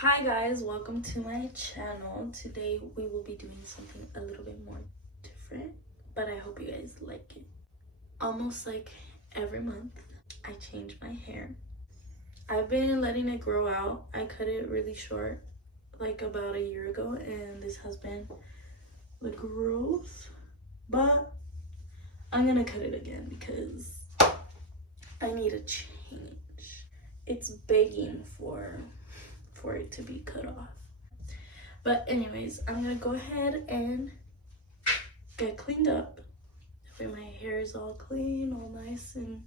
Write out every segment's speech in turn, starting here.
Hi guys, welcome to my channel. Today we will be doing something a little bit more different, but I hope you guys like it. Almost like every month, I change my hair. I've been letting it grow out. I cut it really short like about a year ago, and this has been the growth, but I'm gonna cut it again because I need a change. It's begging for it to be cut off. But anyways, I'm gonna go ahead and get cleaned up. That way my hair is all clean, all nice and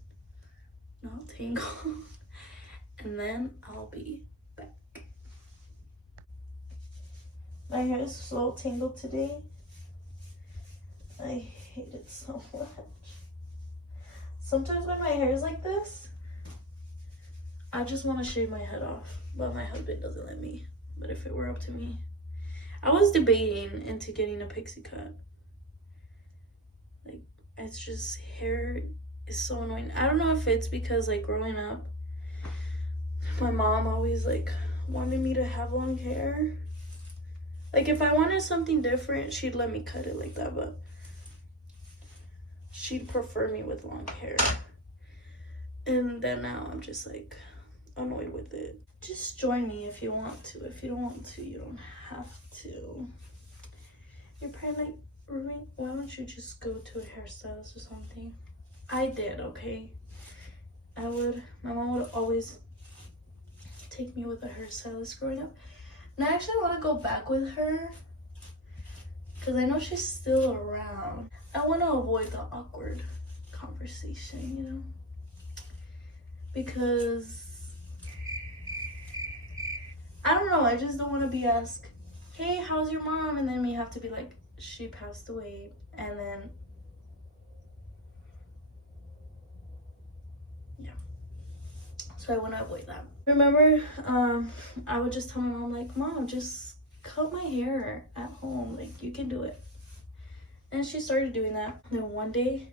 not tangled. And then I'll be back. My hair is so tangled today. I hate it so much. Sometimes when my hair is like this, I just want to shave my head off, but my husband doesn't let me. But if it were up to me, I was debating into getting a pixie cut. Like, it's just, hair is so annoying. I don't know if it's because, like, growing up, my mom always, like, wanted me to have long hair. Like, if I wanted something different, she'd let me cut it like that, but she'd prefer me with long hair. And then now I'm just, like, annoyed with it. Just join me if you want to. If you don't want to, you don't have to. You're probably like, Ruby, why don't you just go to a hairstylist or something? I did, okay? My mom would always take me with a hairstylist growing up. And I actually want to go back with her because I know she's still around. I want to avoid the awkward conversation, you know? Because I don't know, I just don't want to be asked, hey, how's your mom? And then we have to be like, she passed away. And then, yeah. So I want to avoid that. Remember, I would just tell my mom, like, Mom, just cut my hair at home. Like, you can do it. And she started doing that. And then one day,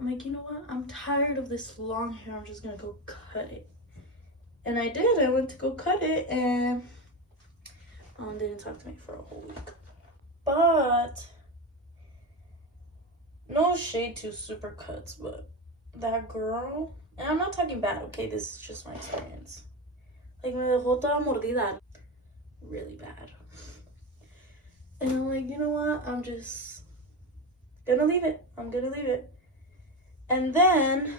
I'm like, you know what? I'm tired of this long hair. I'm just going to go cut it. And I did. I went to go cut it, and Mom didn't talk to me for a whole week. But no shade to super cuts, but that girl, and I'm not talking bad, okay? This is just my experience. Like, me dejó toda mordida. Really bad. And I'm like, you know what? I'm just gonna leave it. I'm gonna leave it. And then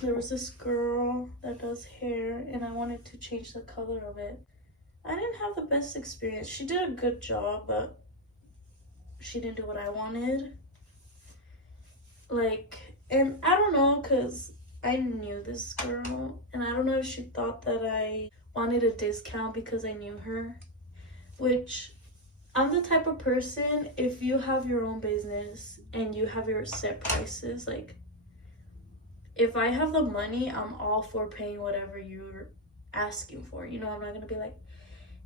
there was this girl that does hair, and I wanted to change the color of it. I didn't have the best experience. She did a good job, but she didn't do what I wanted. Like, and I don't know, because I knew this girl, and I don't know if she thought that I wanted a discount because I knew her, which I'm the type of person, if you have your own business and you have your set prices, like, if I have the money, I'm all for paying whatever you're asking for. You know, I'm not going to be like,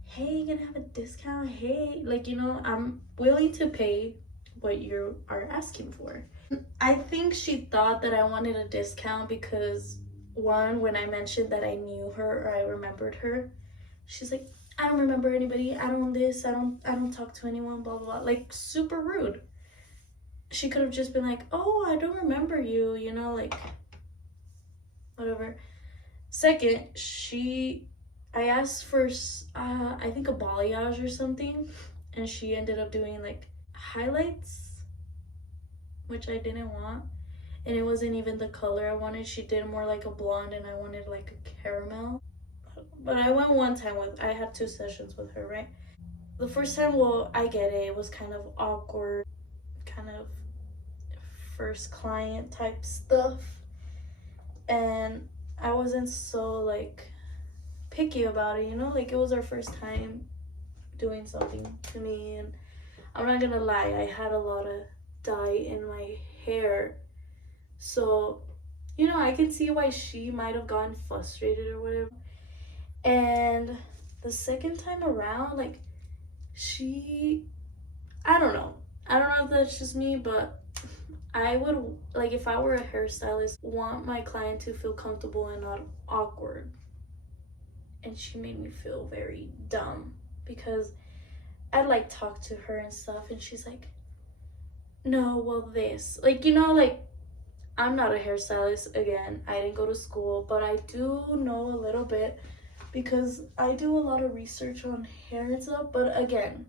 hey, you gonna have a discount? Hey, like, you know, I'm willing to pay what you are asking for. I think she thought that I wanted a discount because, one, when I mentioned that I knew her or I remembered her, she's like, I don't remember anybody. I don't talk to anyone, blah, blah, blah. Like, super rude. She could have just been like, oh, I don't remember you, you know, like, whatever. Second, I asked for, I think a balayage or something, and she ended up doing, like, highlights, which I didn't want, and it wasn't even the color I wanted. She did more like a blonde, and I wanted, like, a caramel. But I went one time I had 2 sessions with her, right? The first time, well, I get it. It was kind of awkward, kind of first client type stuff. And I wasn't so, like, picky about it, you know? Like, it was our first time doing something to me. And I'm not gonna lie, I had a lot of dye in my hair. So, you know, I can see why she might have gotten frustrated or whatever. And the second time around, like, I don't know if that's just me, but I would, like, if I were a hairstylist, want my client to feel comfortable and not awkward. and she made me feel very dumb because I'd like talk to her and stuff, and she's like, no, well, this, like, you know, like, I'm not a hairstylist. Again, I didn't go to school, but I do know a little bit because I do a lot of research on hair and stuff. But again,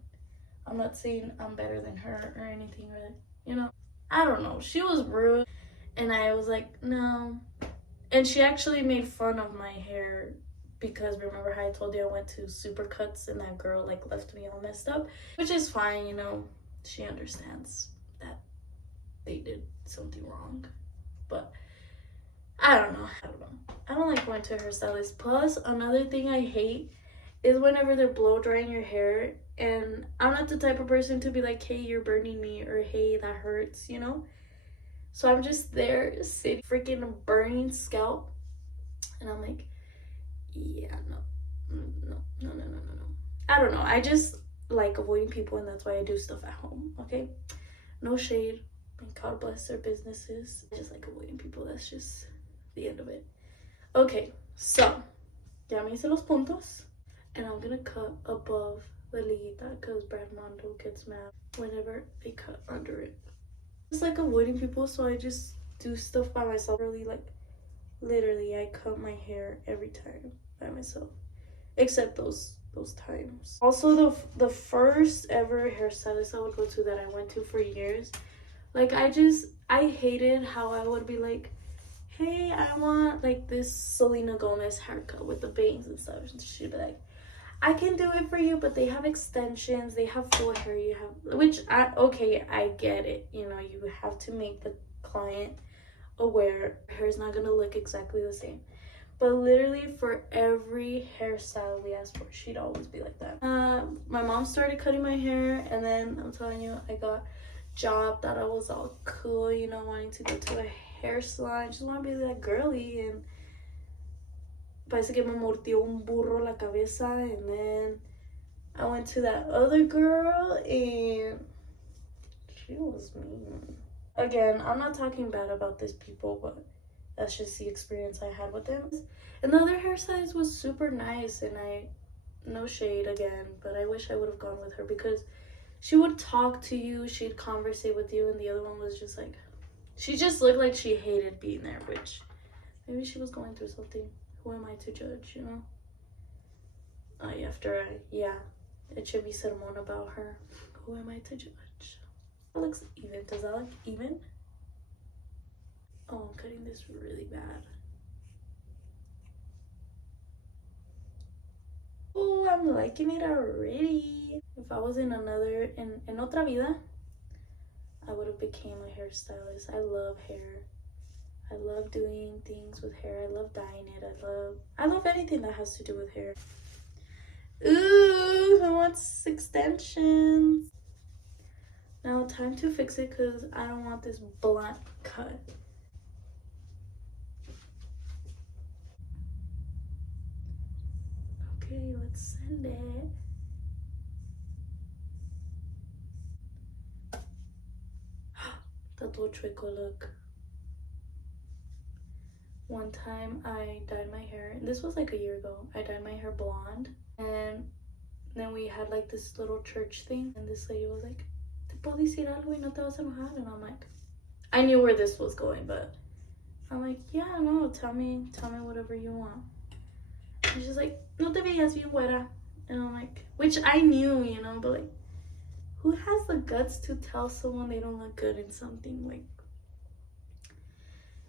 I'm not saying I'm better than her or anything, or, you know, I don't know. She was rude, and I was like, no. And she actually made fun of my hair because remember how I told you I went to Supercuts and that girl like left me all messed up, which is fine, you know. She understands that they did something wrong, but I don't know. I don't like going to a hairstylist. Plus, another thing I hate is whenever they're blow drying your hair, and I'm not the type of person to be like, hey, you're burning me, or hey, that hurts, you know. So I'm just there sitting freaking burning scalp, and I'm like, yeah, no. I don't know. I just like avoiding people, and that's why I do stuff at home. Okay, no shade, and God bless their businesses. I just like avoiding people. That's just the end of it. Okay, so ya me hice los puntos, and I'm gonna cut above the liguita because Brad Mondo gets mad whenever they cut under it. Just like avoiding people, so I just do stuff by myself. Really, like, literally, I cut my hair every time by myself, except those times. Also, the first ever hairstylist I would go to that I went to for years, like, I hated how I would be like, hey, I want like this Selena Gomez haircut with the bangs and stuff. And she'd be like, I can do it for you, but they have extensions, they have full hair, you have, which I get it. You know, you have to make the client aware hair is not gonna look exactly the same. But literally for every hairstyle we asked for, she'd always be like that. My mom started cutting my hair, and then I'm telling you, I got job that I was all cool, you know, wanting to go to a hair salon. I just want to be that girly, and parece que me mordió un burro la cabeza. And then I went to that other girl, and she was mean. Again, I'm not talking bad about these people, but that's just the experience I had with them. And the other hairstylist was super nice, and no shade again, but I wish I would have gone with her because she would talk to you, she'd conversate with you, and the other one was just like, she just looked like she hated being there, which maybe she was going through something. Who am I to judge, you know? It should be sermon about her. Who am I to judge? That looks even. Does that look even? Oh, I'm cutting this really bad. Oh, I'm liking it already. If I was in otra vida, I would have became a hairstylist. I love hair. I love doing things with hair. I love dyeing it. I love anything that has to do with hair. Ooh, who wants extensions? Now time to fix it because I don't want this blunt cut. Okay, let's send it. That little trickle look. One time I dyed my hair, and this was like a year ago. I dyed my hair blonde, and then we had like this little church thing, and this lady was like, "Te puedo decir algo y no te vas a enojar?" And I'm like, I knew where this was going, but I'm like, yeah, no, tell me whatever you want. And she's like, "No te veías bien güera." And I'm like, which I knew, you know, but like, who has the guts to tell someone they don't look good in something? Like,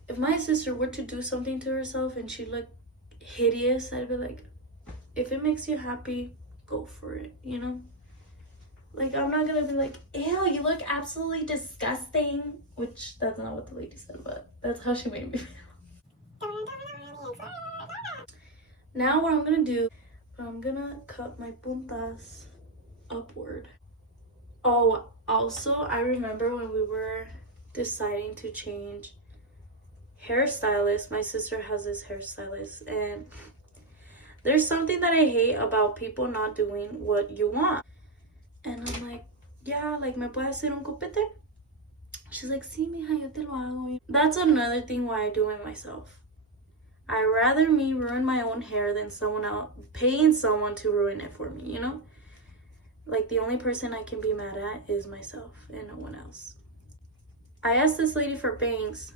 if my sister were to do something to herself and she looked hideous, I'd be like, if it makes you happy, go for it, you know? Like, I'm not gonna be like, ew, you look absolutely disgusting, which that's not what the lady said, but that's how she made me feel. Now what I'm gonna do, I'm gonna cut my puntas upward. Oh, also, I remember when we were deciding to change hairstylist. My sister has this hairstylist, and there's something that I hate about people not doing what you want. And I'm like, yeah, like, ¿me puede hacer un copete? She's like, sí, mija, yo te lo hago. That's another thing why I do it myself. I'd rather me ruin my own hair than someone else, paying someone to ruin it for me, you know? Like, the only person I can be mad at is myself and no one else. I asked this lady for bangs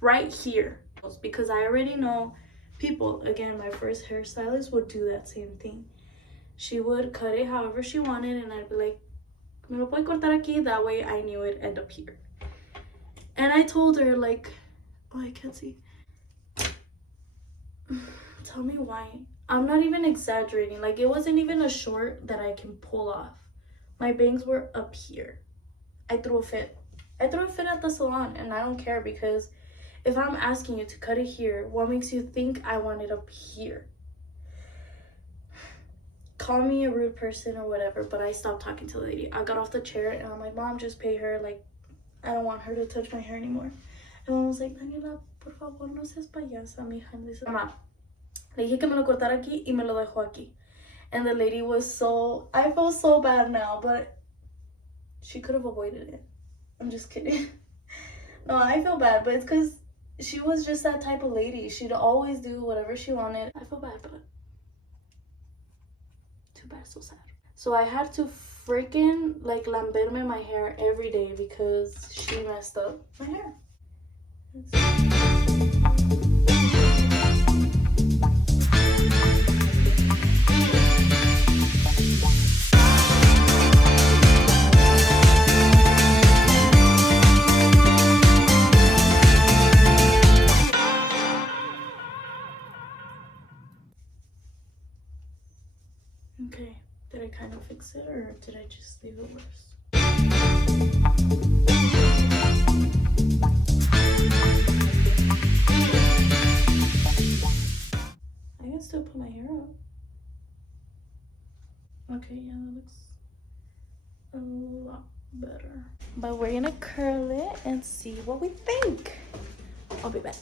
right here because I already know people. Again, my first hairstylist would do that same thing. She would cut it however she wanted, and I'd be like, me lo puede cortar aquí, that way I knew it end up here. And I told her, like, oh, I can't see. Tell me why. I'm not even exaggerating. Like, it wasn't even a short that I can pull off. My bangs were up here. I threw a fit. I threw a fit at the salon, and I don't care, because if I'm asking you to cut it here, what makes you think I want it up here? Call me a rude person or whatever, but I stopped talking to the lady. I got off the chair, and I'm like, Mom, just pay her. Like, I don't want her to touch my hair anymore. And Mom was like, Daniela, por favor, no seas payasa, mija. And dice, Mamá, le dije que me lo cortara aquí y me lo dejó aquí. And the lady was so, I feel so bad now, but she could have avoided it. I'm just kidding. No, I feel bad, but it's because she was just that type of lady. She'd always do whatever she wanted. I feel bad, but too bad, so sad. So I had to freaking like lamberme my hair every day because she messed up my hair. Okay, did I kind of fix it, or did I just leave it worse? I can still put my hair up. Okay, yeah, that looks a lot better. But we're gonna curl it and see what we think. I'll be back.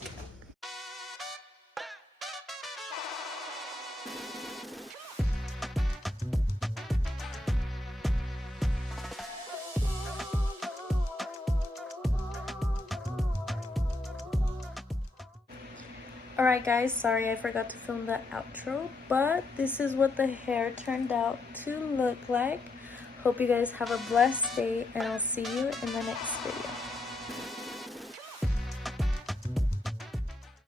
Alright guys, sorry I forgot to film the outro, but this is what the hair turned out to look like. Hope you guys have a blessed day, and I'll see you in the next video.